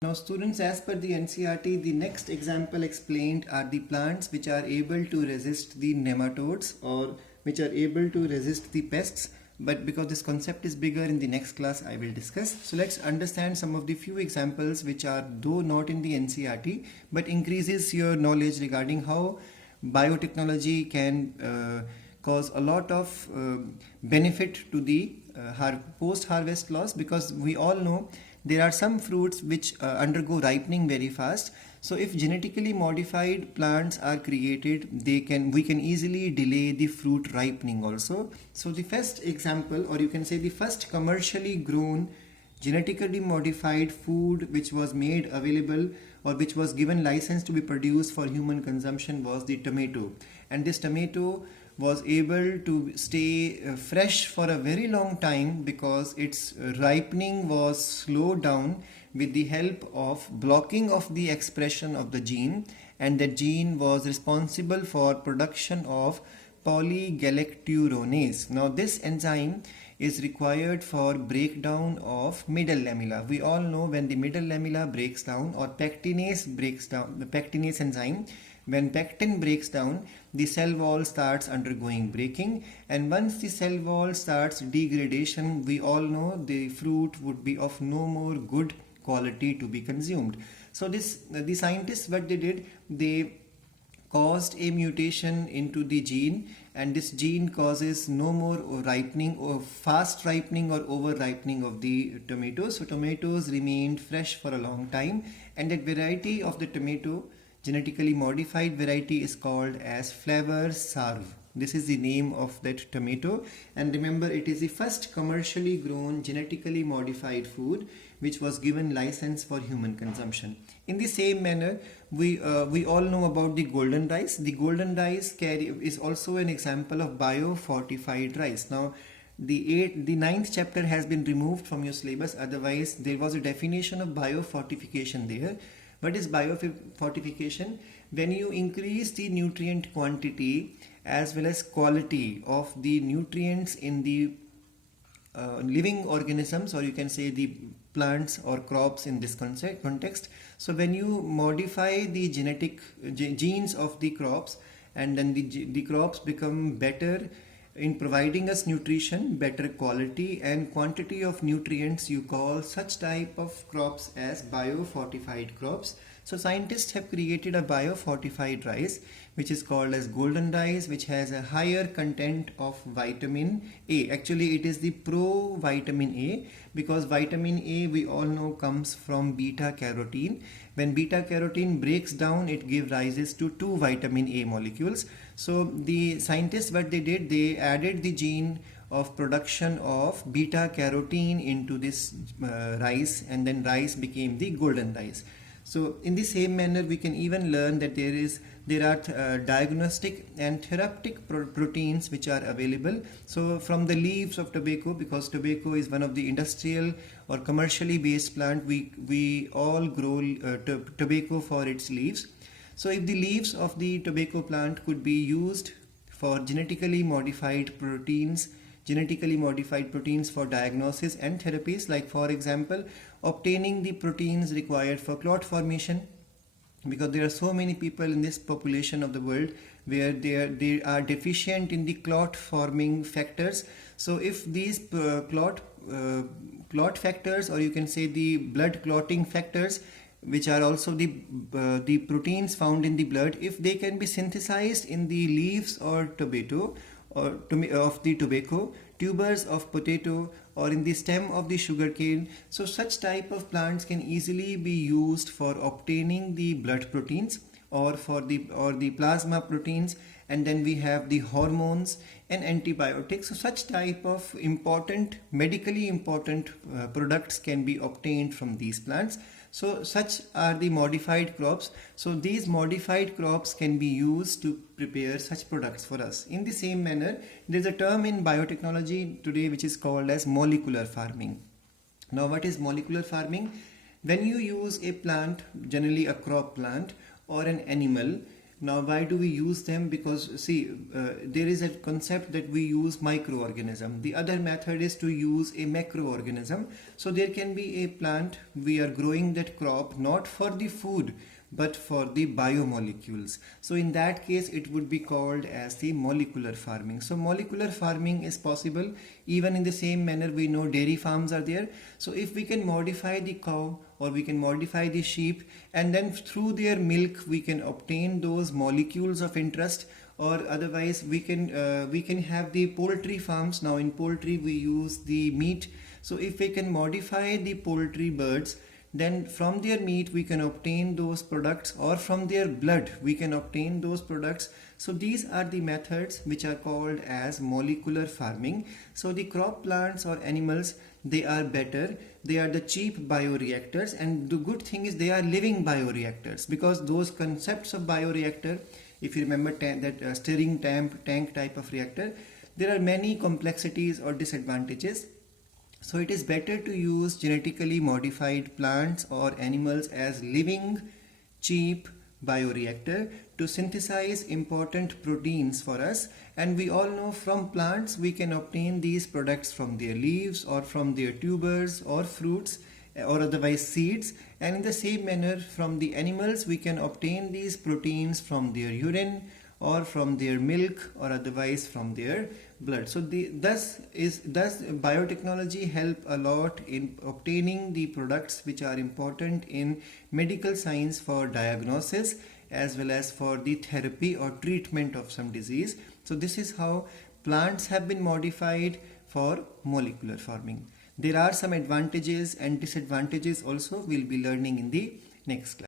Now students, as per the NCERT, the next example explained are the plants which are able to resist the nematodes or which are able to resist the pests. But because this concept is bigger, in the next class I will discuss. So let's understand some of the few examples which are though not in the NCERT but increases your knowledge regarding how biotechnology can cause a lot of benefit to the post-harvest loss, because we all know there are some fruits which undergo ripening very fast. So if genetically modified plants are created, we can easily delay the fruit ripening also. So the first example, or you can say the first commercially grown genetically modified food which was made available or which was given license to be produced for human consumption was the tomato. And this tomato was able to stay fresh for a very long time because its ripening was slowed down with the help of blocking of the expression of the gene, and that gene was responsible for production of polygalacturonase. Now this enzyme is required for breakdown of middle lamella. We all know when the middle lamella breaks down, or pectinase breaks down, the pectinase enzyme, when pectin breaks down, the cell wall starts undergoing breaking, and once the cell wall starts degradation, we all know the fruit would be of no more good quality to be consumed. So the scientists, what they did, they caused a mutation into the gene, and this gene causes no more ripening or fast ripening or over ripening of the tomatoes. So tomatoes remained fresh for a long time, and that variety of the tomato, genetically modified variety, is called as Flavor Sarv. This is the name of that tomato, and remember, it is the first commercially grown genetically modified food which was given license for human consumption. In the same manner, we all know about the golden rice. The golden rice is also an example of biofortified rice. Now the ninth chapter has been removed from your syllabus, otherwise there was a definition of biofortification there. What is biofortification? When you increase the nutrient quantity as well as quality of the nutrients in the living organisms, or you can say the plants or crops in this context. So when you modify the genes of the crops, and then the crops become better in providing us nutrition, better quality and quantity of nutrients, you call such type of crops as biofortified crops. So scientists have created a biofortified rice which is called as golden rice, which has a higher content of vitamin A. Actually it is the pro-vitamin A, because vitamin A, we all know, comes from beta carotene. When beta carotene breaks down, it gives rises to two vitamin A molecules. So the scientists, what they did, they added the gene of production of beta carotene into this rice, and then rice became the golden rice. So in the same manner, we can even learn that there are diagnostic and therapeutic proteins which are available. So from the leaves of tobacco, because tobacco is one of the industrial or commercially based plant, we all grow tobacco for its leaves. So if the leaves of the tobacco plant could be used for genetically modified proteins for diagnosis and therapies, like for example, obtaining the proteins required for clot formation, because there are so many people in this population of the world where they are deficient in the clot forming factors. So if these clot factors, or you can say the blood clotting factors, which are also the proteins found in the blood, if they can be synthesized in the leaves or tomato or of the tobacco, tubers of potato, or in the stem of the sugarcane, so such type of plants can easily be used for obtaining the blood proteins or the plasma proteins, and then we have the hormones and antibiotics. So such type of medically important products can be obtained from these plants. So such are the modified crops. So these modified crops can be used to prepare such products for us. In the same manner, there is a term in biotechnology today which is called as molecular farming. Now what is molecular farming? When you use a plant, generally a crop plant or an animal, Now, why do we use them? Because see, there is a concept that we use microorganism. The other method is to use a macroorganism. So there can be a plant, we are growing that crop not for the food but for the biomolecules. So in that case it would be called as the molecular farming. So molecular farming is possible. Even in the same manner, we know dairy farms are there. So if we can modify the cow or we can modify the sheep, and then through their milk we can obtain those molecules of interest, or otherwise we can have the poultry farms. Now in poultry we use the meat. So if we can modify the poultry birds, then from their meat we can obtain those products, or from their blood we can obtain those products. So these are the methods which are called as molecular farming. So the crop plants or animals, they are better, they are the cheap bioreactors, and the good thing is they are living bioreactors, because those concepts of bioreactor, if you remember that stirring tank type of reactor, there are many complexities or disadvantages. So it is better to use genetically modified plants or animals as living, cheap bioreactor to synthesize important proteins for us. And we all know from plants we can obtain these products from their leaves or from their tubers or fruits or otherwise seeds. And in the same manner, from the animals we can obtain these proteins from their urine or from their milk or otherwise from their blood. So thus biotechnology help a lot in obtaining the products which are important in medical science for diagnosis as well as for the therapy or treatment of some disease. So this is how plants have been modified for molecular farming. There are some advantages and disadvantages also we'll be learning in the next class.